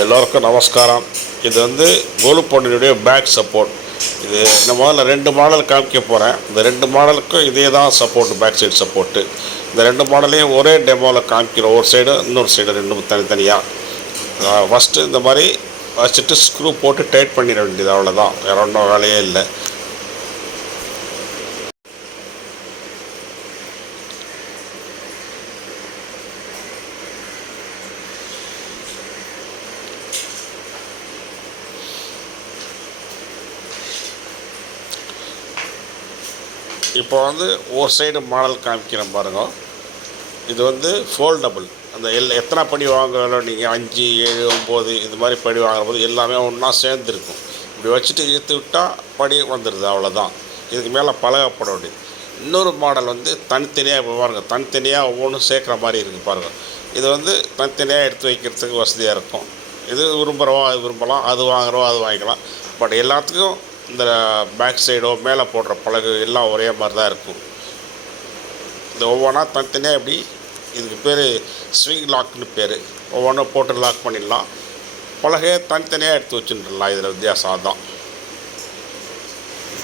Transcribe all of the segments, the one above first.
எல்லோருக்கும் நமஸ்காரம். இது வந்து கோலுப்பொன்னினுடைய பேக் சப்போர்ட். இது இந்த முதல்ல 2 மாடல் காமிக்க போகிறேன். இந்த 2 மாடலுக்கும் இதே தான் சப்போர்ட், பேக் சைடு சப்போர்ட்டு. இந்த 2 மாடலையும் ஒரே டெமோவில் காமிக்கிறோம். ஒரு சைடு இன்னொரு சைடு ரெண்டும் தனித்தனியாக. ஃபஸ்ட்டு இந்த மாதிரி வச்சுட்டு ஸ்க்ரூ போட்டு டைட் பண்ணிட வேண்டியது, அவ்வளோதான். வேறு ஒன்றும் வேலையே இல்லை. இப்போ வந்து ஒரு சைடு மாடல் காமிக்கிறேன் பாருங்க. இது வந்து ஃபோல்டபுள். அந்த எத்தனை படி வாங்குறோம் நீங்கள், 5, 7, 9 இது மாதிரி படி வாங்குற போது எல்லாமே ஒன்றா சேர்ந்துருக்கும். இப்படி வச்சுட்டு இழுத்து விட்டால் படி வந்துடுது, அவ்வளோதான். இதுக்கு மேலே பழகப்பட வேண்டியது. இன்னொரு மாடல் வந்து தனித்தனியாக இப்போ பாருங்கள், தனித்தனியாக ஒவ்வொன்றும் சேர்க்குற மாதிரி இருக்குது பாருங்கள். இது வந்து தனித்தனியாக எடுத்து வைக்கிறதுக்கு வசதியாக இருக்கும். இது விரும்புகிறோம் அது விரும்பலாம், அது வாங்குகிறோம் அது வாங்கிக்கலாம். பட் எல்லாத்துக்கும் இந்த பேக் சைடோ மேலே போடுற பலகு எல்லாம் ஒரே மாதிரி தான் இருக்கும். இந்த ஒவ்வொன்றா தனித்தனியாக எப்படி, இதுக்கு பேர் ஸ்விங் லாக்னு பேர். ஒவ்வொன்றும் போட்டு லாக் பண்ணிடலாம். பலகையை தனித்தனியாக எடுத்து வச்சுட்டுலாம். இதில் வித்தியாசம் தான்.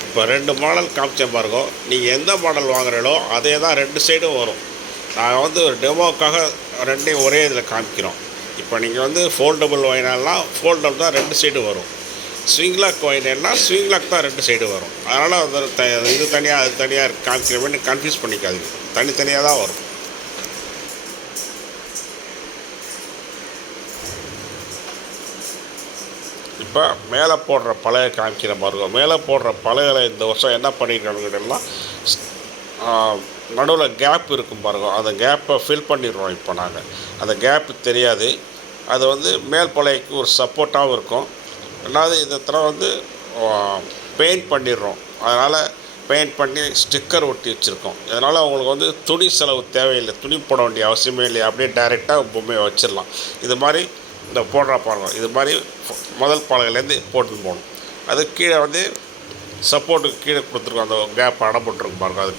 இப்போ 2 மாடல் காமிச்சேன் பாருங்க. நீங்கள் எந்த மாடல் வாங்குறீங்களோ அதே தான் 2 சைடும் வரும். நாங்கள் வந்து ஒரு டெமோக்காக 2ஐயும் ஒரே இதில் காமிக்கிறோம். இப்போ நீங்கள் வந்து ஃபோல்டபுள் வாங்கினாலாம் ஃபோல்டபுள் தான் 2 சைடு வரும். ஸ்விங் லாக் வாங்கினேன்னா ஸ்விங் லாக் தான் 2 சைடு வரும். அதனால் இது தனியாக அது தனியாக காமிக்கிற மாதிரி கன்ஃபியூஸ் பண்ணிக்காதீங்க. தனித்தனியாக தான் வரும். இப்போ மேலே போடுற பலகை காமிக்கிற பாருங்க. மேலே போடுற பலகைகளை இந்த வருஷம் என்ன பண்ணிக்கிறோம்னா, நடுவில் கேப் இருக்கும் பாருங்க. அந்த கேப்பை ஃபில் பண்ணிடுறோம். இப்போ நாங்கள் அந்த கேப்பு தெரியாது. அது வந்து மேல் பலகைக்கு ஒரு சப்போர்ட்டாகவும் இருக்கும். ரெண்டாவது இந்த தடவை வந்து பெயிண்ட் பண்ணிடுறோம். அதனால் பெயிண்ட் பண்ணி ஸ்டிக்கர் ஒட்டி வச்சுருக்கோம். இதனால் அவங்களுக்கு வந்து துணி செலவு தேவையில்லை, துணி போட வேண்டிய அவசியமே இல்லை. அப்படியே டைரெக்டாக பொம்மையை வச்சிடலாம். இது மாதிரி இந்த போடுற பாருங்கள், இது மாதிரி முதல் பலகையிலேருந்து போட்டுன்னு போகணும். அது கீழே வந்து சப்போர்ட்டுக்கு கீழே கொடுத்துருக்கோம். அந்த கேப் அடப்பட்டுருக்கும் பாருங்கள். அது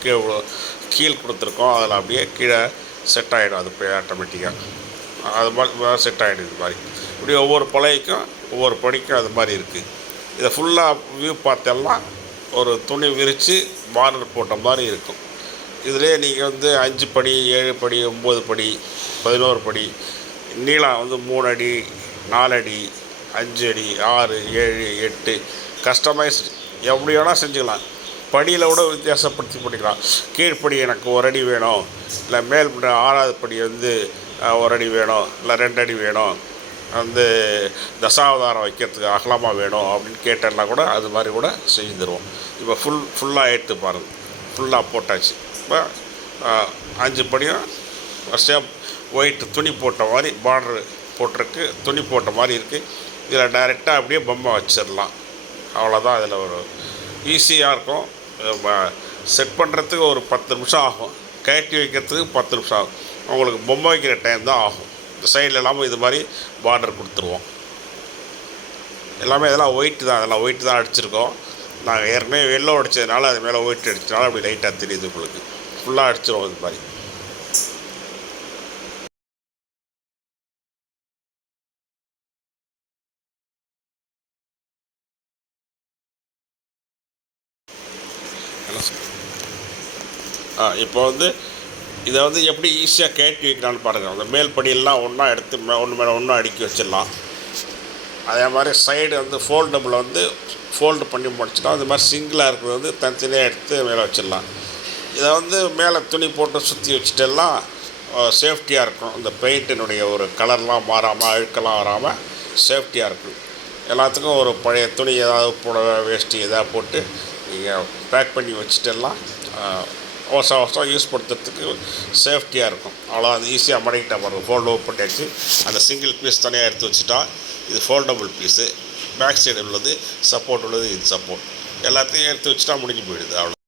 கீழே கொடுத்துருக்கோம். அதில் அப்படியே கீழே செட் ஆகிடும். அது போய் ஆட்டோமேட்டிக்காக அது மாதிரி செட் ஆகிடும். இது மாதிரி இப்படி ஒவ்வொரு பலகைக்கும் ஒவ்வொரு படிக்கும் அது மாதிரி இருக்குது. இதை ஃபுல்லாக வியூ பார்த்தோம்னா ஒரு துணி விரித்து பார்டர் போட்ட மாதிரி இருக்கும். இதிலே நீங்கள் வந்து 5 படி 7 படி 9 படி 11 படி நீளம் வந்து 3 அடி 4 அடி 5 அடி 6 7 8 கஸ்டமைஸ்டு எப்படி வேணால் செஞ்சுக்கலாம். படியில் கூட வித்தியாசப்படுத்தி பண்ணிக்கலாம். கீழ்ப்படி எனக்கு 1 அடி வேணும், இல்லை மேல் 6வது படி வந்து 1 அடி வேணும், இல்லை 2 அடி வேணும், வந்து தசாவதாரம் வைக்கிறதுக்கு அகலமாக வேணும் அப்படின்னு கேட்டேன்னா கூட அது மாதிரி கூட செஞ்சு தருவோம். இப்போ ஃபுல்லாக எடுத்து பாருங்கள். ஃபுல்லாக போட்டாச்சு. இப்போ 5 படியும் வரிசையாக ஒயிட் துணி போட்ட மாதிரி பார்டரு போட்டிருக்கு. துணி போட்ட மாதிரி இருக்குது. இதில் டைரெக்டாக அப்படியே பொம்மை வச்சிடலாம். அவ்வளோதான். இதில் ஒரு ஈஸியாக இருக்கும். செட் பண்ணுறதுக்கு ஒரு 10 நிமிஷம் ஆகும். கழட்டி வைக்கிறதுக்கு 10 நிமிஷம் ஆகும். உங்களுக்கு பொம்மை வைக்கிற டைம் தான் ஆகும். இந்த சைடில் எல்லாமே இது மாதிரி பார்டர் கொடுத்துருவோம். எல்லாமே இதெல்லாம் ஒயிட்டு தான். அதெல்லாம் ஒயிட்டு தான் அடிச்சிருக்கோம். நாங்கள் ஏற்கனவே வெள்ளை அடித்ததுனால அது மேலே ஒயிட் அடிச்சதுனால அப்படி லைட்டாக தெரியுது உங்களுக்கு. ஃபுல்லாக அடிச்சிருவோம் இது மாதிரி. இப்போ வந்து இதை வந்து எப்படி ஈஸியாக கழட்டி வைக்கலான்னு பாருங்கள். அந்த மேல் படியெல்லாம் ஒன்றா எடுத்து ஒன்று மேலே ஒன்றா அடுக்கி வச்சிடலாம். அதே மாதிரி சைடு வந்து ஃபோல்டபுளை வந்து ஃபோல்டு பண்ணி முடிச்சிட்டோம். அது மாதிரி சிங்கிளாக இருக்கிறது வந்து தனித்தனியாக எடுத்து மேலே வச்சிடலாம். இதை வந்து மேலே துணி போட்டு சுற்றி வச்சுட்டெல்லாம் சேஃப்டியாக இருக்கும். இந்த பெயிண்டினுடைய ஒரு கலர்லாம் மாறாமல் அழுக்கெல்லாம் வராமல் சேஃப்டியாக இருக்கும். எல்லாத்துக்கும் ஒரு பழைய துணி ஏதாவது புடவை வேஷ்டி எதாவது போட்டு நீங்கள் பேக் பண்ணி வச்சுட்டெல்லாம் வருஷம் யூஸ் பண்ணுறதுக்கு சேஃப்டியாக இருக்கும். அவ்வளோ அது ஈஸியாக மடக்கிட்டா பாருங்கள். ஃபோல்டு பண்ணியாச்சு. அந்த சிங்கிள் பீஸ் தனியாக எடுத்து வச்சுட்டா இது ஃபோல்டபுள் பீஸு. பேக் சைடு உள்ளது சப்போர்ட் உள்ளது, இது சப்போர்ட். எல்லாத்தையும் எடுத்து வச்சுட்டா முடிஞ்சு போயிடுது. அவ்வளோ.